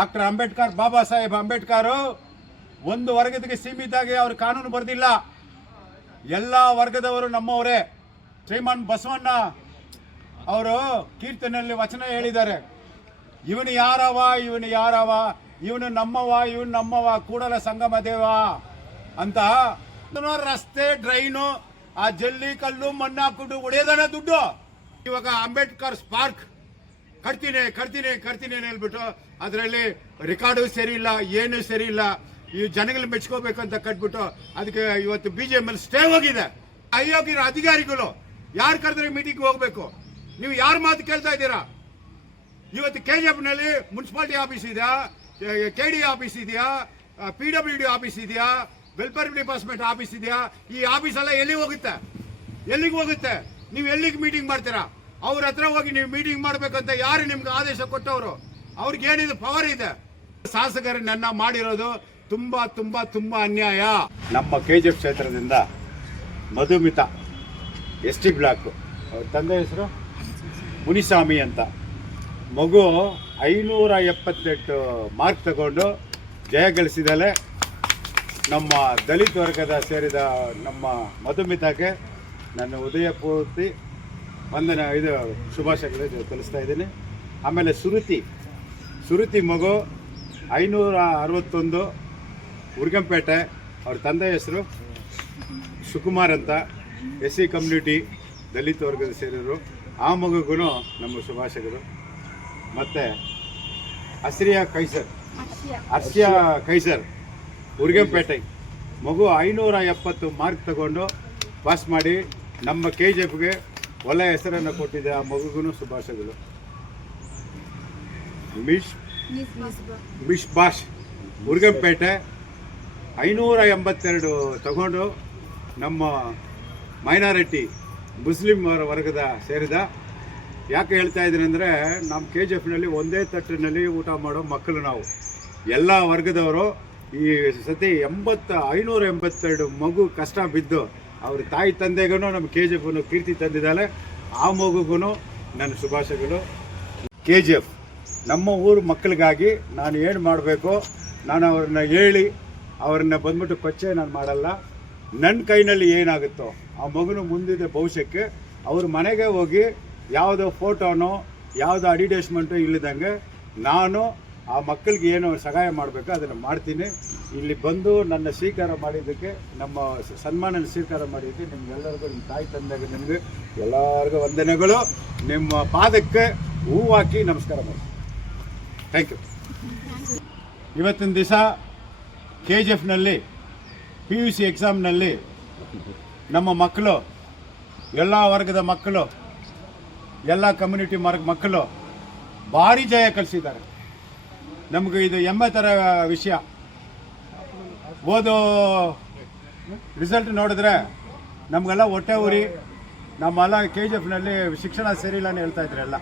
Doctor Ambedkar, Baba Saheb Ambedkar ಒಂದು ವರ್ಗಕ್ಕೆ ಸೀಮಿತಾಗಿ ಅವರು ಕಾನೂನು ಬರೆದಿಲ್ಲ. ಎಲ್ಲ ವರ್ಗದವರು ನಮ್ಮವರೇ. ಶ್ರೀಮಾನ್ ಬಸವಣ್ಣ ಅವರು ಕೀರ್ತನೆಯಲ್ಲಿ ವಚನ ಹೇಳಿದ್ದಾರೆ, ಇವನು ಯಾರವ, ಇವನು ಯಾರವ, ಇವನು ನಮ್ಮವ, ಇವನು ನಮ್ಮವ, ಕೂಡಲ ಸಂಗಮ ದೇವ ಅಂತ. ರಸ್ತೆ, ಡ್ರೈನು, ಆ ಜಲ್ಲಿ ಕಲ್ಲು ಮಣ್ಣು ಹಾಕೊಂಡು ಹೊಡೆಯೋದನ್ನ ದುಡ್ಡು. ಇವಾಗ ಅಂಬೇಡ್ಕರ್ ಸ್ಪಾರ್ಕ್ ಕಟ್ತೀನಿ ಅಂತ ಹೇಳ್ಬಿಟ್ಟು ಅದರಲ್ಲಿ ರೆಕಾರ್ಡು ಸರಿ ಇಲ್ಲ, ಏನು ಸರಿ ಇಲ್ಲ, ಈ ಜನಗಳು ಮೆಚ್ಕೋಬೇಕು ಅಂತ ಕಟ್ಬಿಟ್ಟು ಅದಕ್ಕೆ ಇವತ್ತು BJP ಸ್ಟೇ ಹೋಗಿದೆ. ಅಯೋಗ್ಯರ ಅಧಿಕಾರಿಗಳು ಯಾರು ಕರೆದ್ರೆ ಮೀಟಿಂಗ್ ಹೋಗ್ಬೇಕು? ನೀವು ಯಾರ ಮಾತು ಕೇಳ್ತಾ ಇದ್ದೀರಾ? ಇವತ್ತು KGF ನಲ್ಲಿ ಮುನ್ಸಿಪಾಲಿಟಿ ಆಫೀಸ್ ಇದೆಯಾ, KD ಆಫೀಸ್ ಇದೆಯಾ, PWD ಆಫೀಸ್ ಇದೆಯಾ, ವೆಲ್ಫೇರ್ ಡಿಪಾರ್ಟ್ಮೆಂಟ್ ಆಫೀಸ್ ಇದೆಯಾ? ಈ ಆಫೀಸ್ ಎಲ್ಲ ಎಲ್ಲಿಗೆ ಹೋಗುತ್ತೆ? ನೀವು ಎಲ್ಲಿಗೆ ಮೀಟಿಂಗ್ ಮಾಡ್ತೀರಾ? ಅವ್ರ ಹತ್ರ ಹೋಗಿ ನೀವು ಮೀಟಿಂಗ್ ಮಾಡ್ಬೇಕಂತ ಯಾರು ನಿಮ್ಗೆ ಆದೇಶ ಕೊಟ್ಟವರು? ಅವ್ರಿಗೆ ಏನಿದೆ ಪವರ್ ಇದೆ? ಶಾಸಕರು ನನ್ನ ಮಾಡಿರೋದು ತುಂಬಾ ತುಂಬಾ ತುಂಬಾ ಅನ್ಯಾಯ. ನಮ್ಮ KGF ಕ್ಷೇತ್ರದಿಂದ ಮಧುಮಿತಾ ST ಬ್ಲಾಕ್, ಅವ್ರ ತಂದೆ ಹೆಸರು ಮುನಿಸ್ವಾಮಿ ಅಂತ, ಮಗು 578 ಮಾರ್ಕ್ ತಗೊಂಡು ಜಯ ಗಳಿಸಿದಲೆ. ನಮ್ಮ ದಲಿತ ವರ್ಗದ ಸೇರಿದ ನಮ್ಮ ಮಧುಮಿತಾಗೆ ನನ್ನ ಉದಯ ಪೂರ್ತಿ ವಂದನೆ, ಇದು ಶುಭಾಶಯಗಳು ತಿಳಿಸ್ತಾ ಇದ್ದೀನಿ. ಆಮೇಲೆ ಸುರುತಿ ಮಗು 561 ಉರ್ಗಂಪೇಟೆ, ಅವ್ರ ತಂದೆ ಹೆಸರು ಸುಕುಮಾರ್ ಅಂತ, SC ಕಮ್ಯುನಿಟಿ ದಲಿತ ವರ್ಗದ ಸೇರಿದರು. ಆ ಮಗುಗೂ ನಮ್ಮ ಶುಭಾಶಯಗಳು. ಮತ್ತು ಅರ್ಷಿಯಾ ಕೈಸರ್ ಉರ್ಗಂಪೇಟೆ ಮಗು 570 ಮಾರ್ಕ್ ತಗೊಂಡು ಪಾಸ್ ಮಾಡಿ ನಮ್ಮ KGFಗೆ ಒಳ್ಳೆಯ ಹೆಸರನ್ನು ಕೊಟ್ಟಿದೆ. ಆ ಮಗುಗೂ ಶುಭಾಶಯಗಳು. ಮಿಶ್ ಬಾಷ್ ಉರ್ಗಂಪೇಟೆ 582 ತಗೊಂಡು ನಮ್ಮ ಮೈನಾರಿಟಿ ಮುಸ್ಲಿಂ ವರ್ಗದ ಸೇರಿದ. ಯಾಕೆ ಹೇಳ್ತಾ ಇದ್ದೀನಿ ಅಂದರೆ, ನಮ್ಮ KGFನಲ್ಲಿ ಒಂದೇ ತಟ್ಟಿನಲ್ಲಿ ಊಟ ಮಾಡೋ ಮಕ್ಕಳು ನಾವು, ಎಲ್ಲ ವರ್ಗದವರು. ಈ ಸತಿ 582 ಮಗು ಕಷ್ಟ ಬಿದ್ದು ಅವ್ರ ತಾಯಿ ತಂದೆಗೂ ನಮ್ಮ KGFನ್ನು ಕೀರ್ತಿ ತಂದಿದ್ದಾಳೆ. ಆ ಮಗುಗೂ ನನ್ನ ಶುಭಾಶಯಗಳು. KGF ನಮ್ಮ ಊರು ಮಕ್ಕಳಿಗಾಗಿ ನಾನು ಏನು ಮಾಡಬೇಕು, ನಾನು ಅವ್ರನ್ನ ಹೇಳಿ ಅವ್ರನ್ನ ಬಂದ್ಬಿಟ್ಟು ಕೊಚ್ಚೆ ನಾನು ಮಾಡಲ್ಲ. ನನ್ನ ಕೈನಲ್ಲಿ ಏನಾಗುತ್ತೋ ಆ ಮಗುನು ಮುಂದಿನ ಭವಿಷ್ಯಕ್ಕೆ ಅವ್ರ ಮನೆಗೆ ಹೋಗಿ ಯಾವುದೋ ಫೋಟೋನೋ ಯಾವುದೋ ಅಡ್ವರ್ಟೈಸ್ಮೆಂಟು ಇಲ್ಲದಂಗೆ ನಾನು ಆ ಮಕ್ಕಳಿಗೆ ಏನು ಸಹಾಯ ಮಾಡಬೇಕು ಅದನ್ನು ಮಾಡ್ತೀನಿ. ಇಲ್ಲಿ ಬಂದು ನನ್ನ ಸ್ವೀಕಾರ ಮಾಡಿದ್ದಕ್ಕೆ, ನಮ್ಮ ಸನ್ಮಾನ ಸ್ವೀಕಾರ ಮಾಡಿದ್ದಕ್ಕೆ ನಿಮ್ಗೆಲ್ಲರಿಗೂ, ನಿಮ್ಮ ತಾಯಿ ತಂದೆಗೆ, ನಿಮಗೆ ಎಲ್ಲರಿಗೂ ವಂದನೆಗಳು. ನಿಮ್ಮ ಪಾದಕ್ಕೆ ಹೂವು ಹಾಕಿ ನಮಸ್ಕಾರ ಮಾಡಿ. Thank you. ಇವತ್ತಿನ ದಿವಸ KGFನಲ್ಲಿ PUC ಎಕ್ಸಾಮ್ನಲ್ಲಿ ನಮ್ಮ ಮಕ್ಕಳು, ಎಲ್ಲ ವರ್ಗದ ಮಕ್ಕಳು, ಎಲ್ಲ ಕಮ್ಯುನಿಟಿ ಮಕ್ಕಳು ಭಾರಿ ಜಯ ಕಲಿಸಿದ್ದಾರೆ. ನಮಗೆ ಇದು ಹೆಮ್ಮೆ ಥರ ವಿಷಯ. ಓದೋ ರಿಸಲ್ಟ್ ನೋಡಿದ್ರೆ ನಮಗೆಲ್ಲ ಹೊಟ್ಟೆ ಉರಿ. ನಮ್ಮೆಲ್ಲ KGFನಲ್ಲಿ ಶಿಕ್ಷಣ ಸರಿಯಿಲ್ಲ ಅಂತ ಹೇಳ್ತಾ ಇದ್ರೆಲ್ಲ.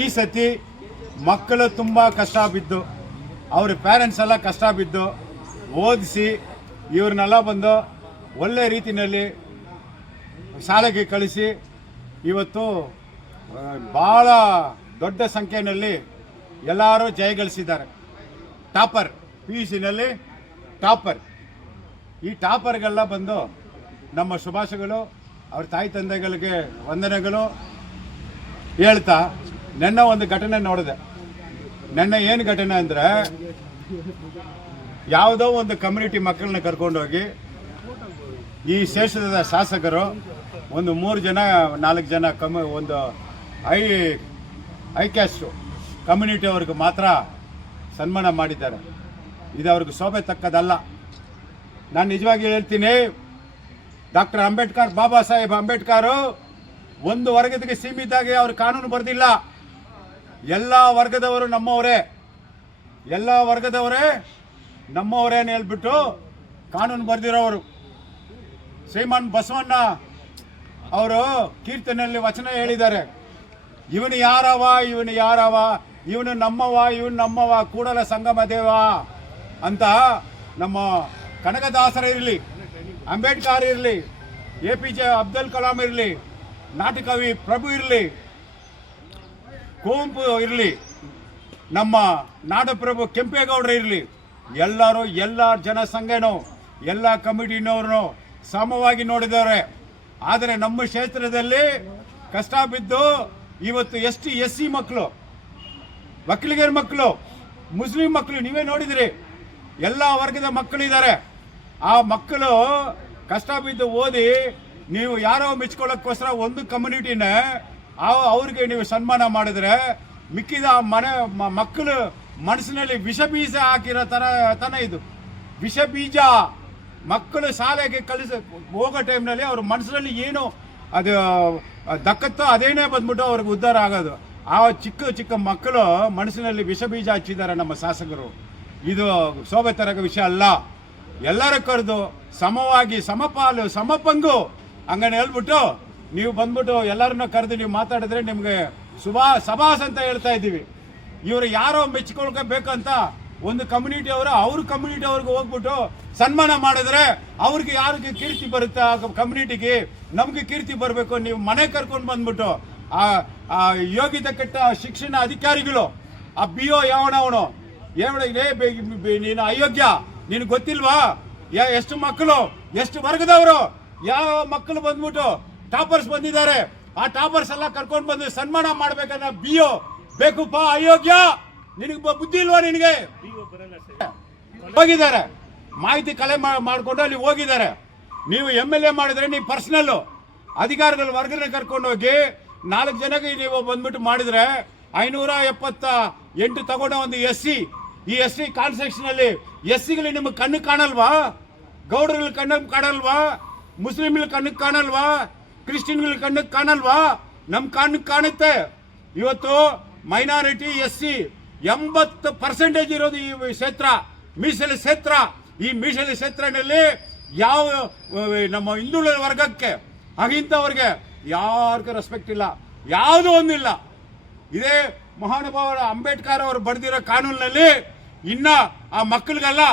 ಈ ಸತಿ ಮಕ್ಕಳು ತುಂಬ ಕಷ್ಟ ಬಿದ್ದು, ಅವ್ರ ಪೇರೆಂಟ್ಸ್ ಎಲ್ಲ ಕಷ್ಟ ಬಿದ್ದು ಓದಿಸಿ ಇವ್ರನ್ನೆಲ್ಲ ಬಂದು ಒಳ್ಳೆ ರೀತಿಯಲ್ಲಿ ಶಾಲೆಗೆ ಕಳಿಸಿ ಇವತ್ತು ಭಾಳ ದೊಡ್ಡ ಸಂಖ್ಯೆಯಲ್ಲಿ ಎಲ್ಲರೂ ಜಯಗಳಿಸಿದ್ದಾರೆ. Topper, PUCನಲ್ಲಿ topper. ಈ ಟಾಪರ್ಗೆಲ್ಲ ಬಂದು ನಮ್ಮ ಶುಭಾಶಯಗಳು, ಅವ್ರ ತಾಯಿ ತಂದೆಗಳಿಗೆ ವಂದನೆಗಳು ಹೇಳ್ತಾ, ನೆನ್ನೆ ಒಂದು ಘಟನೆ ನೋಡಿದೆ. ನೆನ್ನೆ ಏನು ಘಟನೆ ಅಂದರೆ, ಯಾವುದೋ ಒಂದು ಕಮ್ಯುನಿಟಿ ಮಕ್ಕಳನ್ನ ಕರ್ಕೊಂಡೋಗಿ ಈ ಶೇಷದ ಶಾಸಕರು ಒಂದು 3 ಜನ 4 ಜನ ಒಂದು ಐ ಕ್ಯಾಸ್ಟು ಕಮ್ಯುನಿಟಿ ಅವ್ರಿಗೆ ಮಾತ್ರ ಸನ್ಮಾನ ಮಾಡಿದ್ದಾರೆ. ಇದು ಅವ್ರಿಗೆ ಶೋಭೆ ತಕ್ಕದಲ್ಲ. ನಾನು ನಿಜವಾಗಿ ಹೇಳ್ತೀನಿ, ಡಾಕ್ಟರ್ ಅಂಬೇಡ್ಕರ್, ಬಾಬಾ ಸಾಹೇಬ್ ಅಂಬೇಡ್ಕರ್ ಒಂದು ವರ್ಗಕ್ಕೆ ಸೀಮಿತಾಗಿ ಅವರು ಕಾನೂನು ಬರೆದಿಲ್ಲ. ಎಲ್ಲ ವರ್ಗದವರು ನಮ್ಮವರೇ ಅಂತ ಹೇಳ್ಬಿಟ್ಟು ಕಾನೂನು ಬರೆದಿರೋರು. ಶ್ರೀಮಾನ್ ಬಸವಣ್ಣ ಅವರು ಕೀರ್ತನೆಯಲ್ಲಿ ವಚನ ಹೇಳಿದ್ದಾರೆ, ಇವನು ಯಾರವ, ಇವನು ನಮ್ಮವ, ಕೂಡಲ ಸಂಗಮ ದೇವ ಅಂತ. ನಮ್ಮ ಕನಕದಾಸರ ಇರಲಿ, ಅಂಬೇಡ್ಕರ್ ಇರಲಿ, APJ ಅಬ್ದುಲ್ ಕಲಾಂ ಇರಲಿ, ನಾಟಕವಿ ಪ್ರಭು ಇರಲಿ, ಕುವೆಂಪು ಇರಲಿ, ನಮ್ಮ ನಾಡಪ್ರಭು ಕೆಂಪೇಗೌಡರು ಇರಲಿ, ಎಲ್ಲರೂ ಎಲ್ಲ ಜನಸಂಘನೂ ಎಲ್ಲ ಕಮಿಟಿನವ್ರನ್ನು ಸಮವಾಗಿ ನೋಡಿದವ್ರೆ. ಆದರೆ ನಮ್ಮ ಕ್ಷೇತ್ರದಲ್ಲಿ ಕಷ್ಟ ಬಿದ್ದು ಇವತ್ತು ST SC ಮಕ್ಕಳು, ಒಕ್ಕಲಿಗರ ಮಕ್ಕಳು, ಮುಸ್ಲಿಂ ಮಕ್ಕಳು ನೀವೇ ನೋಡಿದಿರಿ, ಎಲ್ಲ ವರ್ಗದ ಮಕ್ಕಳಿದ್ದಾರೆ. ಆ ಮಕ್ಕಳು ಕಷ್ಟ ಬಿದ್ದು ಓದಿ ನೀವು ಯಾರೋ ಮೆಚ್ಕೊಳ್ಳೋಕ್ಕೋಸ್ಕರ ಒಂದು ಕಮ್ಯುನಿಟಿನ ಅವ್ರಿಗೆ ನೀವು ಸನ್ಮಾನ ಮಾಡಿದ್ರೆ ಮಿಕ್ಕಿದ ಮಕ್ಕಳು ಮನಸ್ಸಿನಲ್ಲಿ ವಿಷ ಬೀಜ ಹಾಕಿರೋ ತನ ಇದು ವಿಷ ಬೀಜ. ಮಕ್ಕಳು ಶಾಲೆಗೆ ಹೋಗೋ ಟೈಮ್ನಲ್ಲಿ ಅವ್ರ ಮನಸ್ಸಿನಲ್ಲಿ ಏನು ಅದು ದಕ್ಕತ್ತೋ ಅದೇನೇ ಬಂದ್ಬಿಟ್ಟು ಅವ್ರಿಗೆ ಉದ್ಧಾರ ಆಗೋದು. ಆ ಚಿಕ್ಕ ಚಿಕ್ಕ ಮಕ್ಕಳು ಮನಸ್ಸಿನಲ್ಲಿ ವಿಷ ಬೀಜ ಹಚ್ಚಿದ್ದಾರೆ ನಮ್ಮ ಶಾಸಕರು. ಇದು ಶೋಭೆ ತರಗ ವಿಷಯ ಅಲ್ಲ. ಎಲ್ಲರೂ ಕರೆದು ಸಮವಾಗಿ ಸಮಪಾಲು ಸಮಪಂಗು ಹಂಗನೆ ಹೇಳ್ಬಿಟ್ಟು ನೀವು ಬಂದ್ಬಿಟ್ಟು ಎಲ್ಲರನ್ನ ಕರೆದು ನೀವು ಮಾತಾಡಿದ್ರೆ ನಿಮಗೆ ಸಭಾಸ್ ಅಂತ ಹೇಳ್ತಾ ಇದ್ದೀವಿ. ಇವರು ಯಾರೋ ಮೆಚ್ಕೊಳ್ಬೇಕಂತ ಒಂದು ಕಮ್ಯುನಿಟಿ ಅವ್ರ ಕಮ್ಯುನಿಟಿ ಅವ್ರಿಗೆ ಹೋಗ್ಬಿಟ್ಟು ಸನ್ಮಾನ ಮಾಡಿದ್ರೆ ಅವ್ರಿಗೆ ಯಾರಿಗೆ ಕೀರ್ತಿ ಬರುತ್ತೆ, ಆ ಕಮ್ಯುನಿಟಿಗೆ ನಮ್ಗೆ ಕೀರ್ತಿ ಬರಬೇಕು. ನೀವು ಮನೆ ಕರ್ಕೊಂಡು ಬಂದ್ಬಿಟ್ಟು ಆ ಯೋಗ್ಯತೆ ಕೆಟ್ಟ ಶಿಕ್ಷಣ ಅಧಿಕಾರಿಗಳು, ಆ BO ಯಾವನವನು ನೀನು ಅಯೋಗ್ಯ, ನೀನು ಗೊತ್ತಿಲ್ವಾ ಎಷ್ಟು ಮಕ್ಕಳು ಎಷ್ಟು ವರ್ಗದವರು ಯಾವ ಮಕ್ಕಳು ಬಂದ್ಬಿಟ್ಟು ಟಾಪರ್ಸ್ ಬಂದಿದ್ದಾರೆ, ಆ ಟಾಪರ್ಸ್ ಎಲ್ಲ ಕರ್ಕೊಂಡು ಬಂದು ಸನ್ಮಾನ ಮಾಡ್ಬೇಕನ್ನ BO ಬೇಕುಪ್ಪ ಅಯೋಗ್ಯ, ನಿನಗೆ ಬುದ್ಧಿ ಇಲ್ವಾ? ನಿನಗೆ ಹೋಗಿದ್ದಾರೆ ಮಾಹಿತಿ ಕಲೆ ಮಾಡ್ಕೊಂಡು ಅಲ್ಲಿ ಹೋಗಿದ್ದಾರೆ. ನೀವು MLA ಮಾಡಿದ್ರೆ ನೀವು ಪರ್ಸನಲ್ಲು ಅಧಿಕಾರಿಗಳ ವರ್ಗನ ಕರ್ಕೊಂಡು ಹೋಗಿ 4 ಜನಕ್ಕೆ ನೀವು ಬಂದ್ಬಿಟ್ಟು ಮಾಡಿದ್ರೆ 578 ತಗೊಂಡ ಒಂದು SC, ಈ SC ಕಾನ್ಸ್ಟಿಟ್ಯೂಷನ್ ಅಲ್ಲಿ SCಗಳು ನಿಮಗೆ ಕಣ್ಣು ಕಾಣಲ್ವಾ? ಗೌಡರುಗಳ ಕಣ್ಣಿಗೆ ಕಾಣಲ್ವಾ? ಮುಸ್ಲಿಮ್ಗಳ ಕಣ್ಣಿಗೆ ಕಾಣಲ್ವಾ? ಕ್ರಿಶ್ಚಿಯನ್ಗಳ ಕಣ್ಣಿಗೆ ಕಾಣಲ್ವಾ? ನಮ್ಮ ಕಣ್ಣಿಗೆ ಕಾಣುತ್ತೆ. ಇವತ್ತು ಮೈನಾರಿಟಿ SC 80% ಇರೋದು ಈ ಕ್ಷೇತ್ರ ಮೀಸಲು ಕ್ಷೇತ್ರ. ಈ ಮೀಸಲು ಕ್ಷೇತ್ರದಲ್ಲಿ ಯಾವ ನಮ್ಮ ಹಿಂದುಳಿದ ವರ್ಗಕ್ಕೆ ಹಾಗಿಂತವ್ರಿಗೆ ಯಾರಿಗೂ ರೆಸ್ಪೆಕ್ಟ್ ಇಲ್ಲ, ಯಾವುದೂ ಒಂದಿಲ್ಲ. ಇದೇ ಮಹಾನುಭಾವರ ಅಂಬೇಡ್ಕರ್ ಅವರು ಬರೆದಿರೋ ಕಾನೂನಿನಲ್ಲಿ ಇನ್ನ ಆ ಮಕ್ಕಳಿಗೆಲ್ಲ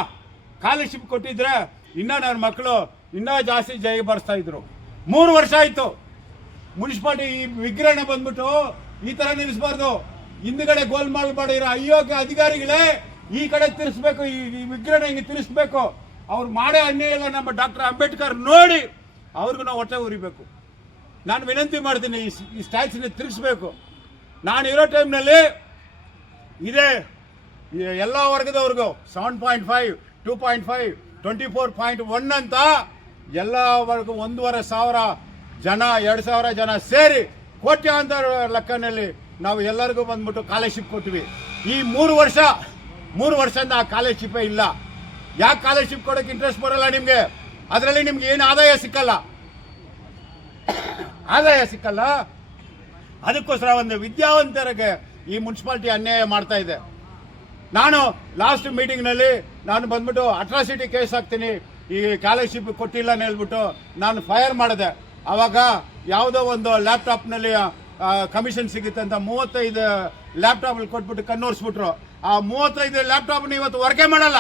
ಸ್ಕಾಲರ್ಶಿಪ್ ಕೊಟ್ಟಿದ್ರೆ ಇನ್ನ ನನ್ನ ಮಕ್ಕಳು ಇನ್ನೂ ಜಾಸ್ತಿ ಜಯ ಬರ್ಸ್ತಾ ಇದ್ರು. 3 ವರ್ಷ ಆಯ್ತು ಮುನ್ಸಿಪಾಲಿಟಿ ಈ ವಿಗ್ರಹಣ ಬಂದ್ಬಿಟ್ಟು ಈ ತರ ನಿಲ್ಲಿಸಬಾರ್ದು. ಹಿಂದ್ಗಡೆ ಗೋಲ್ಮಾಲ್ ಮಾಡಿರೋ ಅಯೋಗ್ಯ ಅಧಿಕಾರಿಗಳೇ ಈ ಕಡೆ ತಿರ್ಸ್ಬೇಕು, ಈ ವಿಗ್ರಹಣ ಹಿಂಗೆ ತಿರ್ಸ್ಬೇಕು. ಅವ್ರು ಮಾಡೇ ಅನ್ಯಾಯ ಇಲ್ಲ. ನಮ್ಮ ಡಾಕ್ಟರ್ ಅಂಬೇಡ್ಕರ್ ನೋಡಿ ಅವ್ರಿಗೂ ನಾವು ಹೊಟ್ಟೆ ಉರಿಬೇಕು. ನಾನು ವಿನಂತಿ ಮಾಡ್ತೀನಿ, ಈ ಸ್ಟ್ಯಾಚ್ಯೂನ ತಿರ್ಗಿಸ್ಬೇಕು. ನಾನು ಇರೋ ಟೈಮ್ನಲ್ಲಿ ಇದೇ ಎಲ್ಲ ವರ್ಗದವ್ರಿಗೂ 7.5, 2.5, 24.1 ಅಂತ ಎಲ್ಲ ವರ್ಗ 1,500 ಜನ 2,000 ಜನ ಸೇರಿ ಕೋಟ್ಯಾಂತರ ಲೆಕ್ಕನಲ್ಲಿ ನಾವು ಎಲ್ಲರಿಗೂ ಬಂದ್ಬಿಟ್ಟು ಸ್ಕಾಲರ್ಶಿಪ್ ಕೊಟ್ವಿ. ಈ 3 ವರ್ಷದಿಂದ ಆ ಸ್ಕಾಲರ್ಶಿಪ್ಪೇ ಇಲ್ಲ. ಯಾಕೆ ಸ್ಕಾಲರ್ಶಿಪ್ ಕೊಡೋಕೆ ಇಂಟ್ರೆಸ್ಟ್ ಬರೋಲ್ಲ ನಿಮಗೆ? ಅದರಲ್ಲಿ ನಿಮ್ಗೆ ಏನು ಆದಾಯ ಸಿಕ್ಕಲ್ಲ. ಅದಕ್ಕೋಸ್ಕರ ಒಂದು ವಿದ್ಯಾವಂತರಿಗೆ ಈ ಮುನ್ಸಿಪಾಲಿಟಿ ಅನ್ಯಾಯ ಮಾಡ್ತಾ ಇದೆ. ನಾನು ಲಾಸ್ಟ್ ಮೀಟಿಂಗ್ನಲ್ಲಿ ನಾನು ಬಂದ್ಬಿಟ್ಟು ಅಟ್ರಾಸಿಟಿ ಕೇಸ್ ಹಾಕ್ತೀನಿ, ಈ ಸ್ಕಾಲರ್ಶಿಪ್ ಕೊಟ್ಟಿಲ್ಲ ಅಂತ ಹೇಳ್ಬಿಟ್ಟು ನಾನು ಫೈರ್ ಮಾಡಿದೆ. ಆವಾಗ ಯಾವುದೋ ಒಂದು ಲ್ಯಾಪ್ಟಾಪ್ನಲ್ಲಿ ಕಮಿಷನ್ ಸಿಗುತ್ತೆ ಅಂತ 35 ಲ್ಯಾಪ್ಟಾಪ್ ಕೊಟ್ಬಿಟ್ಟು ಕಣ್ಣೋರ್ಸ್ಬಿಟ್ರು. ಆ 35 ಲ್ಯಾಪ್ಟಾಪ್ನ ಇವತ್ತು ವರ್ಕೆ ಮಾಡಲ್ಲ,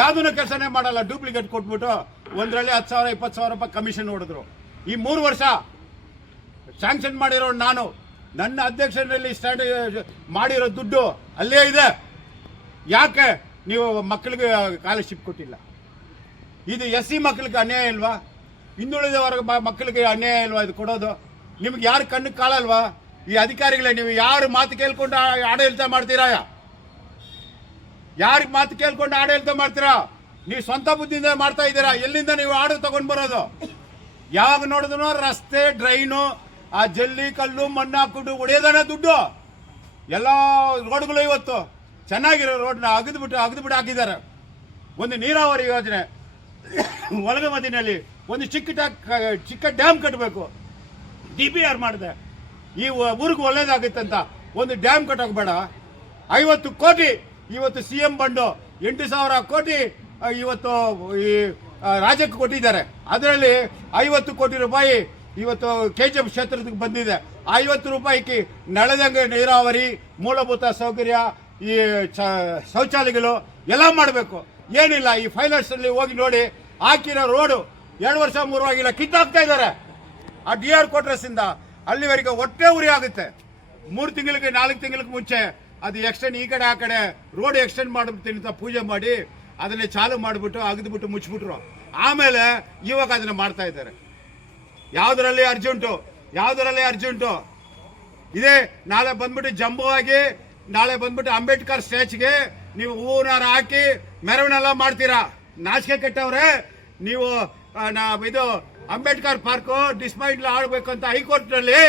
ಯಾವುದನ್ನು ಕೆಲಸನೇ ಮಾಡಲ್ಲ. ಡೂಪ್ಲಿಕೇಟ್ ಕೊಟ್ಬಿಟ್ಟು ಒಂದರಲ್ಲಿ 10,000 20,000 ರೂಪಾಯಿ ಕಮಿಷನ್ ಹೊಡೆದ್ರು. ಈ 3 ವರ್ಷ ಸ್ಯಾಂಕ್ಷನ್ ಮಾಡಿರೋ ನಾನು ನನ್ನ ಅಧ್ಯಕ್ಷರಲ್ಲಿ ಸ್ಟ್ಯಾಂಡ್ ಮಾಡಿರೋ ದುಡ್ಡು ಅಲ್ಲೇ ಇದೆ. ಯಾಕೆ ನೀವು ಮಕ್ಕಳಿಗೆ ಸ್ಕಾಲರ್ಶಿಪ್ ಕೊಟ್ಟಿಲ್ಲ? ಇದು SC ಮಕ್ಕಳಿಗೆ ಅನ್ಯಾಯ ಇಲ್ವಾ? ಹಿಂದುಳಿದ ವರ್ಗ ಮಕ್ಕಳಿಗೆ ಅನ್ಯಾಯ ಇಲ್ವಾ ಇದು ಕೊಡೋದು? ನಿಮ್ಗೆ ಯಾರು ಕಣ್ಣು ಕಾಣಲ್ವಾ? ಈ ಅಧಿಕಾರಿಗಳೇ, ನೀವು ಯಾರು ಮಾತು ಕೇಳ್ಕೊಂಡು ಆಡಳಿತ ಮಾಡ್ತೀರಾ? ಯಾರಿಗೆ ಮಾತು ಕೇಳ್ಕೊಂಡು ಆಡಳಿತ ಮಾಡ್ತೀರಾ? ನೀವು ಸ್ವಂತ ಬುದ್ಧಿಯಿಂದ ಮಾಡ್ತಾ ಇದ್ದೀರಾ. ಎಲ್ಲಿಂದ ನೀವು ಆರ್ಡರ್ ತಗೊಂಡು ಬರೋದು? ಯಾವಾಗ ನೋಡಿದ್ರು ರಸ್ತೆ, ಡ್ರೈನು, ಆ ಜಲ್ಲಿ ಕಲ್ಲು ಮಣ್ಣು ಹಾಕ್ಬಿಟ್ಟು ಹೊಡೆಯೋದನ್ನ ದುಡ್ಡು. ಎಲ್ಲ ರೋಡ್ಗಳು ಇವತ್ತು ಚೆನ್ನಾಗಿರೋ ರೋಡ್ನ ಅಗದ್ಬಿಟ್ಟು ಹಾಕಿದ್ದಾರೆ. ಒಂದು ನೀರಾವರಿ ಯೋಜನೆ ಒಳಗ ಮದಿನಲ್ಲಿ ಒಂದು ಚಿಕ್ಕ ಡ್ಯಾಮ್ ಕಟ್ಟಬೇಕು, DPR ಮಾಡಿದೆ. ಈ ಊರಿಗೆ ಒಳ್ಳೇದಾಗುತ್ತಂತ ಒಂದು ಡ್ಯಾಮ್ ಕಟ್ಟೋಕೆ ಬೇಡ? 50 ಕೋಟಿ ಇವತ್ತು CM ಬಂಡು 8,000 ಕೋಟಿ ಇವತ್ತು ಈ ರಾಜ್ಯಕ್ಕೆ ಕೊಟ್ಟಿದ್ದಾರೆ. ಅದರಲ್ಲಿ 50 ಕೋಟಿ ರೂಪಾಯಿ ಇವತ್ತು KGF ಕ್ಷೇತ್ರಕ್ಕೆ ಬಂದಿದೆ. 50 ರೂಪಾಯಿಗೆ ನಳದಂಗ ನೀರಾವರಿ, ಮೂಲಭೂತ ಸೌಕರ್ಯ, ಈ ಶೌಚಾಲಯಗಳು ಎಲ್ಲ ಮಾಡಬೇಕು. ಏನಿಲ್ಲ. ಈ ಫೈನಾನ್ಸ್ ಅಲ್ಲಿ ಹೋಗಿ ನೋಡಿ, ಹಾಕಿರೋ ರೋಡು 2 ವರ್ಷ 3 ಆಗಿಲ್ಲ, ಕಿತ್ತಾಕ್ತಾ ಇದ್ದಾರೆ. ಆ DR ಕ್ವಾರ್ಟರ್ಸ್ ಇಂದ ಅಲ್ಲಿವರೆಗೆ ಹೊಟ್ಟೆ ಉರಿ ಆಗುತ್ತೆ. 3 ತಿಂಗಳಿಗೆ 4 ತಿಂಗಳಿಗೆ ಮುಂಚೆ ಅದು ಎಕ್ಸ್ಟೆಂಡ್ ಈ ಕಡೆ ಆ ಕಡೆ ರೋಡ್ ಎಕ್ಸ್ಟೆಂಡ್ ಮಾಡ್ಬಿಡ್ತೀನಿ ಅಂತ ಪೂಜೆ ಮಾಡಿ ಅದನ್ನೇ ಚಾಲು ಮಾಡಿಬಿಟ್ಟು ಅಗದ್ಬಿಟ್ಟು ಮುಚ್ಚಿಬಿಟ್ರು. ಆಮೇಲೆ ಇವಾಗ ಅದನ್ನ ಮಾಡ್ತಾ ಇದ್ದಾರೆ. ಯಾವುದರಲ್ಲಿ ಅರ್ಜೆಂಟು ಇದೇ ನಾಳೆ ಬಂದ್ಬಿಟ್ಟು ಜಂಬೂ ಆಗಿ ನಾಳೆ ಬಂದ್ಬಿಟ್ಟು ಅಂಬೇಡ್ಕರ್ ಸ್ಟ್ಯಾಚ್ಗೆ ನೀವು ಹೂನಾರ ಹಾಕಿ ಮೆರವಣಿಗೆಲ್ಲ ಮಾಡ್ತೀರಾ. ನಾಚಿಕೆ ಕೆಟ್ಟವ್ರೆ ನೀವು. ಇದು ಅಂಬೇಡ್ಕರ್ ಪಾರ್ಕು ಡಿಸ್ಮೈಂಟ್ಲ್ ಆಡಬೇಕು ಅಂತ ಹೈಕೋರ್ಟ್ನಲ್ಲಿ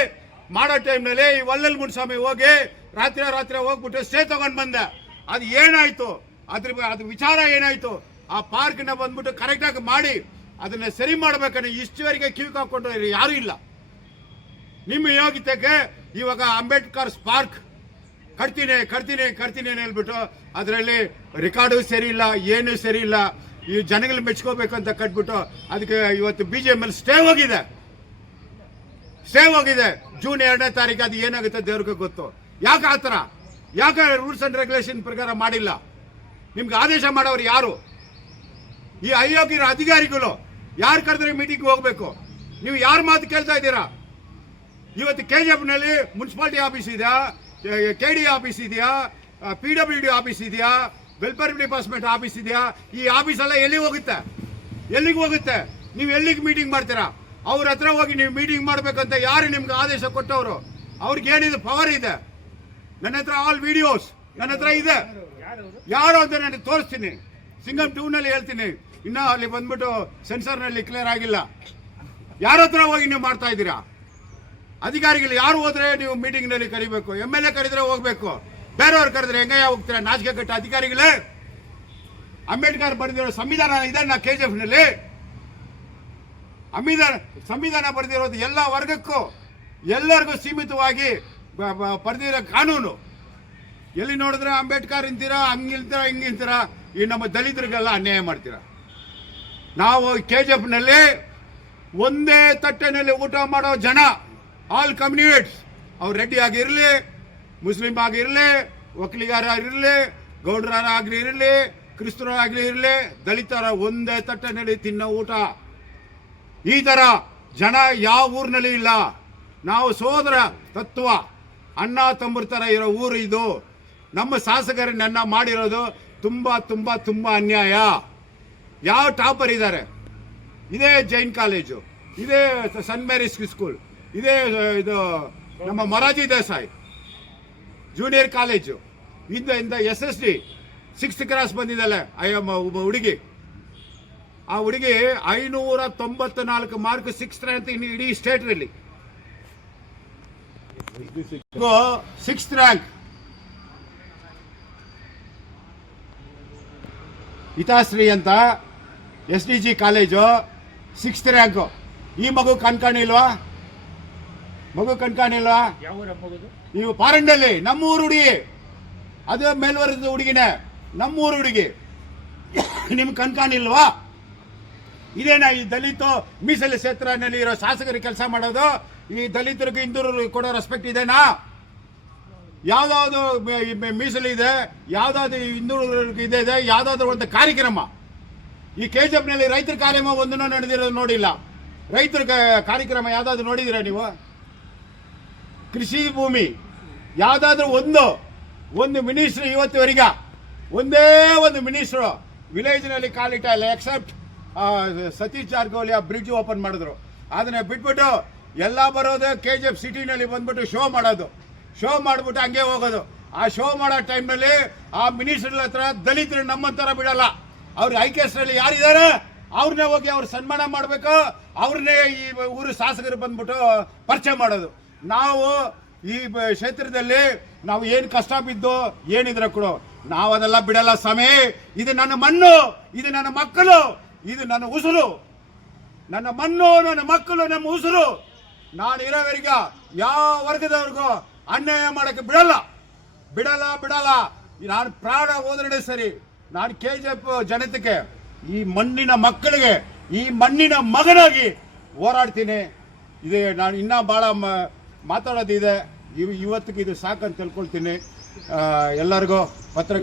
ಮಾಡೋ ಟೈಮ್ನಲ್ಲಿ ಈ ವಲ್ಲಲ್ ಮುನ್ಸ್ವಾಮಿ ಹೋಗಿ ರಾತ್ರಿ ಹೋಗ್ಬಿಟ್ಟು ಸ್ಟೇ ತಗೊಂಡು ಬಂದೆ. ಅದು ಏನಾಯ್ತು, ಅದ್ರ ವಿಚಾರ ಏನಾಯ್ತು? ಆ ಪಾರ್ಕ್ನ ಬಂದ್ಬಿಟ್ಟು ಕರೆಕ್ಟಾಗಿ ಮಾಡಿ ಅದನ್ನ ಸರಿ ಮಾಡ್ಬೇಕಂದ್ರೆ ಇಷ್ಟುವರೆಗೆ ಕಿವಿ ಹಾಕೊಂಡು ಯಾರೂ ಇಲ್ಲ. ನಿಮ್ಮ ಯೋಗ್ಯತೆಗೆ ಇವಾಗ ಅಂಬೇಡ್ಕರ್ ಪಾರ್ಕ್ ಕಟ್ತೀನಿ ಹೇಳ್ಬಿಟ್ಟು ಅದರಲ್ಲಿ ರೆಕಾರ್ಡು ಸರಿ ಇಲ್ಲ, ಏನು ಸರಿ ಇಲ್ಲ. ಈ ಜನಗಳು ಮೆಚ್ಕೋಬೇಕು ಅಂತ ಕಟ್ಬಿಟ್ಟು ಅದಕ್ಕೆ ಇವತ್ತು BJML ಸ್ಟೇ ಹೋಗಿದೆ. ಜೂನ್ 2ನೇ ತಾರೀಕು ಅದು ಏನಾಗುತ್ತೆ ದೇವ್ರಿಗೆ ಗೊತ್ತು. ಯಾಕೆ ಆ ಥರ? ಯಾಕೆ ರೂಲ್ಸ್ ಅಂಡ್ ರೆಗ್ಯುಲೇಷನ್ ಪ್ರಕಾರ ಮಾಡಿಲ್ಲ? ನಿಮ್ಗೆ ಆದೇಶ ಮಾಡೋರು ಯಾರು? ಈ ಅಯೋಗ್ಯರ ಅಧಿಕಾರಿಗಳು. ಯಾರು ಕರೆದ್ರೆ ಮೀಟಿಂಗ್ ಹೋಗ್ಬೇಕು? ನೀವು ಯಾರ ಮಾತು ಕೇಳ್ತಾ ಇದ್ದೀರಾ? ಇವತ್ತು KGFನಲ್ಲಿ ಮುನ್ಸಿಪಾಲಿಟಿ ಆಫೀಸ್ ಇದೆಯಾ, KD ಆಫೀಸ್ ಇದೆಯಾ, PWD ಆಫೀಸ್ ಇದೆಯಾ, ವೆಲ್ಫೇರ್ ಡಿಪಾರ್ಟ್ಮೆಂಟ್ ಆಫೀಸ್ ಇದೆಯಾ? ಈ ಆಫೀಸ್ ಎಲ್ಲ ಎಲ್ಲಿಗೆ ಹೋಗುತ್ತೆ? ನೀವು ಎಲ್ಲಿಗೆ ಮೀಟಿಂಗ್ ಮಾಡ್ತೀರಾ? ಅವ್ರ ಹತ್ರ ಹೋಗಿ ನೀವು ಮೀಟಿಂಗ್ ಮಾಡ್ಬೇಕಂತ ಯಾರು ನಿಮ್ಗೆ ಆದೇಶ ಕೊಟ್ಟವರು? ಅವ್ರಿಗೆ ಏನಿದೆ ಪವರ್ ಇದೆ? ನನ್ನ ಹತ್ರ ಆಲ್ ವಿಡಿಯೋಸ್ ನನ್ನ ಹತ್ರ ಇದೆ. ಯಾರು ಅಂತ ನಾನು ತೋರಿಸ್ತೀನಿ. ಸಿಂಗಮ್ 2ನಲ್ಲಿ ಹೇಳ್ತೀನಿ. ಇನ್ನೂ ಅಲ್ಲಿ ಬಂದ್ಬಿಟ್ಟು ಸೆನ್ಸರ್ನಲ್ಲಿ ಕ್ಲಿಯರ್ ಆಗಿಲ್ಲ. ಯಾರ ಹತ್ರ ಹೋಗಿ ನೀವು ಮಾಡ್ತಾ ಇದ್ದೀರಾ? ಅಧಿಕಾರಿಗಳು ಯಾರು ಹೋದ್ರೆ ನೀವು ಮೀಟಿಂಗ್ನಲ್ಲಿ ಕರಿಬೇಕು. MLA ಕರೆದ್ರೆ ಹೋಗ್ಬೇಕು. ಬೇರೆಯವ್ರು ಕರೆದ್ರೆ ಹೆಂಗಯ್ಯ ಹೋಗ್ತೀರಾ? ನಾಚಿಕೆ ಕಟ್ಟ ಅಧಿಕಾರಿಗಳೇ. ಅಂಬೇಡ್ಕರ್ ಬರೆದಿರೋ ಸಂವಿಧಾನ ಇದೆ ನಾ KGFನಲ್ಲಿ. ಸಂವಿಧಾನ ಬರೆದಿರೋದು ಎಲ್ಲ ವರ್ಗಕ್ಕೂ ಎಲ್ಲರಿಗೂ ಸೀಮಿತವಾಗಿ ಬರೆದಿರೋ ಕಾನೂನು. ಎಲ್ಲಿ ನೋಡಿದ್ರೆ ಅಂಬೇಡ್ಕರ್ ಇಂತೀರಾ, ಹಿಂಗಿಂತೀರಾ. ಈ ನಮ್ಮ ದಲಿತರಿಗೆಲ್ಲ ಅನ್ಯಾಯ ಮಾಡ್ತೀರಾ. ನಾವು KGFನಲ್ಲಿ ಒಂದೇ ತಟ್ಟೆನಲ್ಲಿ ಊಟ ಮಾಡೋ ಜನ, ಆಲ್ ಕಮ್ಯುನಿಟೀಸ್, ಅವ್ರು ರೆಡ್ಡಿ ಆಗಿರಲಿ, ಮುಸ್ಲಿಂ ಆಗಿರಲಿ, ಒಕ್ಕಲಿಗಾರ ಆಗಿರಲಿ, ಗೌಡ್ರಾಗಲಿ ಇರಲಿ, ಕ್ರಿಸ್ತರಾಗಲಿ ಇರಲಿ, ದಲಿತರ ಒಂದೇ ತಟ್ಟೆನಲ್ಲಿ ತಿನ್ನೋ ಊಟ. ಈ ಥರ ಜನ ಯಾವ ಊರಿನಲ್ಲಿ ಇಲ್ಲ. ನಾವು ಸೋದರ ತತ್ವ, ಅಣ್ಣ ತಮ್ಮರ ಥರ ಇರೋ ಊರು ಇದು. ನಮ್ಮ ಶಾಸಕರು ನನ್ನ ಮಾಡಿರೋದು ತುಂಬ ಅನ್ಯಾಯ. ಯಾವ ಟಾಪರ್ ಇದ್ದಾರೆ? ಇದೇ ಜೈನ್ ಕಾಲೇಜು, ಇದೇ ಸನ್ ಮೇರಿಸ್ ಸ್ಕೂಲ್, ಇದೇ ಇದು ನಮ್ಮ ಮೊರಾರ್ಜಿ ದೇಸಾಯಿ ಜೂನಿಯರ್ ಕಾಲೇಜು, ಇಂದ SSD 6th ಕ್ಲಾಸ್ ಬಂದಿದ್ದಾಳೆ ಒಬ್ಬ ಹುಡುಗಿ. ಆ ಹುಡುಗಿ 594 ಮಾರ್ಕ್ 6th ರ್ಯಾಂಕ್ ಇಡೀ ಸ್ಟೇಟ್ನಲ್ಲಿ. 6th rank. ಹಿತಾಶ್ರೀ ಅಂತ SDG ಕಾಲೇಜು 6th ರ್ಯಾಂಕು. ಈ ಮಗು ಕಣ್ಕಾಣಿಲ್ವಾ? ನೀವು ಪಾರಂಡಲ್ಲಿ ನಮ್ಮೂರು ಹುಡುಗಿ, ಅದು ಮೇಲ್ವರ್ಗದ ಹುಡುಗಿನೇ, ನಮ್ಮೂರು ಹುಡುಗಿ. ನಿಮ್ಗೆ ಕಣ್ಕಾಣಿಲ್ವಾ? ಇದೇನಾ ಈ ದಲಿತ ಮೀಸಲು ಕ್ಷೇತ್ರನಲ್ಲಿ ಇರೋ ಶಾಸಕರಿಗೆ ಕೆಲಸ ಮಾಡೋದು? ಈ ದಲಿತರಿಗೆ ಹಿಂದೂರಿಗೆ ಕೊಡೋ ರೆಸ್ಪೆಕ್ಟ್ ಇದೆನಾ? ಯಾವ್ದಾದ್ರು ಮೀಸಲು ಇದೆ, ಯಾವ್ದಾದ್ರು ಹಿಂದೂರಿಗೆ ಇದೆ, ಯಾವ್ದಾದ್ರು ಒಂದು ಕಾರ್ಯಕ್ರಮ. ಈ KGFನಲ್ಲಿ ರೈತರ ಕಾರ್ಯಕ್ರಮ ಒಂದನ್ನು ನಡೆದಿರೋದು ನೋಡಿಲ್ಲ. ರೈತರ ಕಾರ್ಯಕ್ರಮ ಯಾವ್ದಾದ್ರು ನೋಡಿದಿರ ನೀವು? ಕೃಷಿ ಭೂಮಿ ಯಾವ್ದಾದ್ರು ಒಂದು ಮಿನಿಸ್ಟ್ರು ಇವತ್ತುವರೆಗೆ ಒಂದೇ ಒಂದು ಮಿನಿಸ್ಟ್ರು ವಿಲೇಜ್ನಲ್ಲಿ ಕಾಲಿಟ್ಟಿಲ್ಲ. ಎಕ್ಸೆಪ್ಟ್ ಸತೀಶ್ ಜಾರಕಿಹೊಳಿ ಆ ಬ್ರಿಡ್ಜ್ ಓಪನ್ ಮಾಡಿದ್ರು. ಅದನ್ನ ಬಿಟ್ಬಿಟ್ಟು ಎಲ್ಲ ಬರೋದು KGF ಸಿಟಿನಲ್ಲಿ ಬಂದ್ಬಿಟ್ಟು ಶೋ ಮಾಡಿಬಿಟ್ಟು ಹಂಗೆ ಹೋಗೋದು. ಆ ಶೋ ಮಾಡೋ ಟೈಮ್ನಲ್ಲಿ ಆ ಮಿನಿಸ್ಟರ್ ಹತ್ರ ದಲಿತರು ನಮ್ಮಂತರ ಬಿಡಲ್ಲ. ಅವ್ರ ಐಕ್ಯಸ್ನಲ್ಲಿ ಯಾರಿದ್ದಾರೆ ಅವ್ರನ್ನೇ ಹೋಗಿ ಅವ್ರು ಸನ್ಮಾನ ಮಾಡಬೇಕು. ಅವ್ರನ್ನೇ ಈ ಊರು ಶಾಸಕರು ಬಂದ್ಬಿಟ್ಟು ಪರಿಚಯ ಮಾಡೋದು. ನಾವು ಈ ಕ್ಷೇತ್ರದಲ್ಲಿ ನಾವು ಏನು ಕಷ್ಟ ಬಿದ್ದು ಏನಿದ್ರೆ ಕೂಡ ನಾವು ಅದೆಲ್ಲ ಬಿಡಲ್ಲ ಸ್ವಾಮಿ. ಇದು ನನ್ನ ಮಣ್ಣು, ಇದು ನನ್ನ ಮಕ್ಕಳು, ಇದು ನನ್ನ ಉಸಿರು. ನನ್ನ ಮಣ್ಣು, ನನ್ನ ಮಕ್ಕಳು, ನಮ್ಮ ಉಸಿರು. ನಾನು ಇರೋವರೆಗೆ ಯಾವ ವರ್ಗದವ್ರಿಗೂ ಅನ್ಯಾಯ ಮಾಡೋಕ್ಕೆ ಬಿಡಲ್ಲ. ನಾನು ಪ್ರಾಣ ಹೋದ್ರೆ ಸರಿ. ನಾನು KGF ಜನತೆಗೆ, ಈ ಮಣ್ಣಿನ ಮಕ್ಕಳಿಗೆ, ಈ ಮಣ್ಣಿನ ಮಗನಾಗಿ ಹೋರಾಡ್ತೀನಿ. ಇದೇ ನಾನು ಇನ್ನೂ ಭಾಳ ಮಾತಾಡೋದಿದೆ. ಇವತ್ತಿಗೆ ಇದು ಸಾಕಂತ ತಿಳ್ಕೊಳ್ತೀನಿ. ಎಲ್ಲರಿಗೂ ಪತ್ರಕರ್ತ